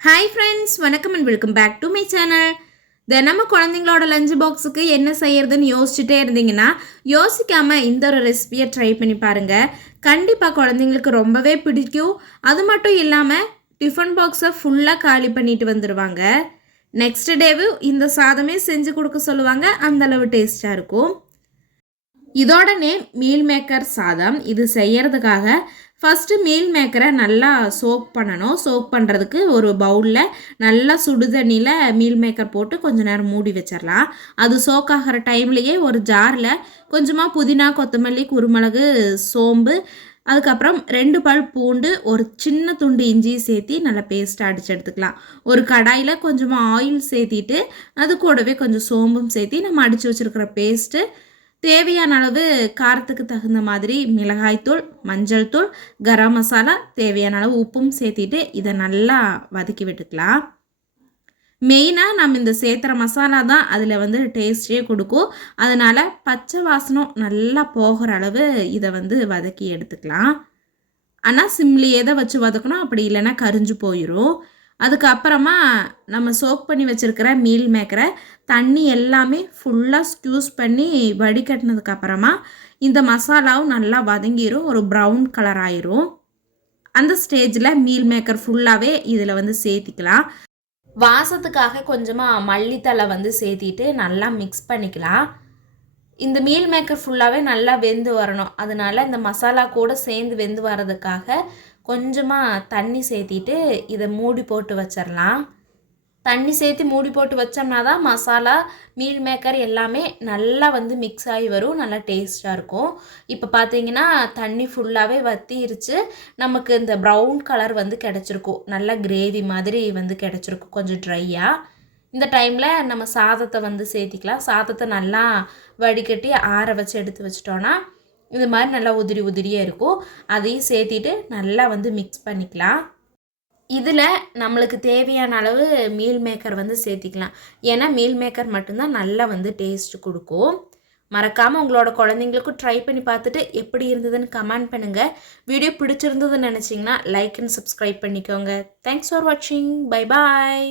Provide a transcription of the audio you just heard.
Hi friends வணக்கம் and welcome back to my channel தினமும் குழந்தைங்களோட லஞ்ச் பாக்ஸுக்கு என்ன செய்யறதுன்னு யோசிச்சுட்டே இருந்தீங்கன்னா யோசிக்காமல் இந்த ஒரு ரெசிபியை ட்ரை பண்ணி பாருங்கள் கண்டிப்பாக குழந்தைங்களுக்கு ரொம்பவே பிடிக்கும். அது மட்டும் இல்லாமல் டிஃபன் பாக்ஸை ஃபுல்லாக காலி பண்ணிட்டு வந்துடுவாங்க நெக்ஸ்ட் டேவும் இந்த சாதமே செஞ்சு கொடுக்க சொல்லுவாங்க. அந்தளவு டேஸ்ட்டாக இருக்கும். இதோட நேம் மீல் மேக்கர் சாதம். இது செய்யறதுக்காக ஃபஸ்ட்டு மீல் மேக்கரை நல்லா சோப் பண்ணணும். சோப் பண்ணுறதுக்கு ஒரு பவுலில் நல்லா சுடுதண்ணியில் மீல் மேக்கர் போட்டு கொஞ்சம் நேரம் மூடி வச்சிடலாம் அது சோக் ஆகிற டைம்லேயே ஒரு ஜாரில் கொஞ்சமாக புதினா கொத்தமல்லி குருமிளகு சோம்பு அதுக்கப்புறம் ரெண்டு பல் பூண்டு ஒரு சின்ன துண்டு இஞ்சி சேர்த்தி நல்லா பேஸ்ட்டாக அடித்து எடுத்துக்கலாம். ஒரு கடாயில் கொஞ்சமாக ஆயில் சேர்த்திட்டு அது கூடவே கொஞ்சம் சோம்பும் சேர்த்தி நம்ம அடித்து வச்சுருக்கிற பேஸ்ட்டு தேவையான அளவு காரத்துக்கு தகுந்த மாதிரி மிளகாய்த்தூள் மஞ்சள் தூள் கரம் மசாலா தேவையான அளவு உப்பும் சேர்த்திட்டு இதை நல்லா வதக்கி விட்டுக்கலாம். மெயினாக நம்ம இந்த சேர்த்துற மசாலா தான் அதில் வந்து டேஸ்டே கொடுக்கும். அதனால் பச்சை வாசனம் நல்லா போகிற அளவு இதை வந்து வதக்கி எடுத்துக்கலாம். ஆனால் சிம்லியே தான் வச்சு வதக்கணும். அப்படி இல்லைன்னா கரிஞ்சு போயிடும் அதுக்கப்புறமா நம்ம சோக் பண்ணி வச்சுருக்கிற மீல் மேக்கரை தண்ணி எல்லாமே ஃபுல்லாக ஸ்க்யூஸ் பண்ணி வடிகட்டினதுக்கப்புறமா இந்த மசாலாவும் நல்லா வதங்கிடும் ஒரு ப்ரௌன் கலர் ஆயிரும். அந்த ஸ்டேஜில் மீல் மேக்கர் ஃபுல்லாகவே இதில் வந்து சேர்த்திக்கலாம். வாசத்துக்காக கொஞ்சமாக மல்லித்தலை வந்து சேர்த்திட்டு நல்லா மிக்ஸ் பண்ணிக்கலாம். இந்த மீல் மேக்கர் ஃபுல்லாகவே நல்லா வெந்து வரணும். அதனால இந்த மசாலா கூட சேர்ந்து வெந்து வர்றதுக்காக கொஞ்சமாக தண்ணி சேர்த்திட்டு இதை மூடி போட்டு வச்சிடலாம் தண்ணி சேர்த்து மூடி போட்டு வச்சோம்னா தான் மசாலா மீல் மேக்கர் எல்லாமே நல்லா வந்து மிக்ஸ் ஆகி வரும் நல்லா டேஸ்ட்டாக இருக்கும். இப்போ பார்த்தீங்கன்னா தண்ணி ஃபுல்லாகவே வத்திருச்சு. நமக்கு இந்த ப்ரௌன் கலர் வந்து கிடச்சிருக்கும். நல்லா கிரேவி மாதிரி வந்து கிடச்சிருக்கும் கொஞ்சம் ட்ரையாக இந்த டைமில் நம்ம சாதத்தை வந்து சேர்த்திக்கலாம். சாதத்தை நல்லா வடிகட்டி ஆற வச்சு எடுத்து வச்சிட்டோன்னா இது மாதிரி நல்லா உதிரி உதிரியாக இருக்கும். அதையும் சேர்த்திட்டு நல்லா வந்து மிக்ஸ் பண்ணிக்கலாம். இதில் நம்மளுக்கு தேவையான அளவு மீல் மேக்கர் வந்து சேர்த்திக்கலாம். ஏன்னா மீல் மேக்கர் மட்டும்தான் நல்லா வந்து டேஸ்ட் கொடுக்கும். மறக்காமல் உங்களோட குழந்தைங்களுக்கும் ட்ரை பண்ணி பார்த்துட்டு எப்படி இருந்ததுன்னு கமெண்ட் பண்ணுங்கள் வீடியோ பிடிச்சிருந்ததுன்னு நினச்சிங்கன்னா லைக் அண்ட் சப்ஸ்கிரைப் பண்ணிக்கோங்க. தேங்க்ஸ் ஃபார் வாட்சிங் பை பாய்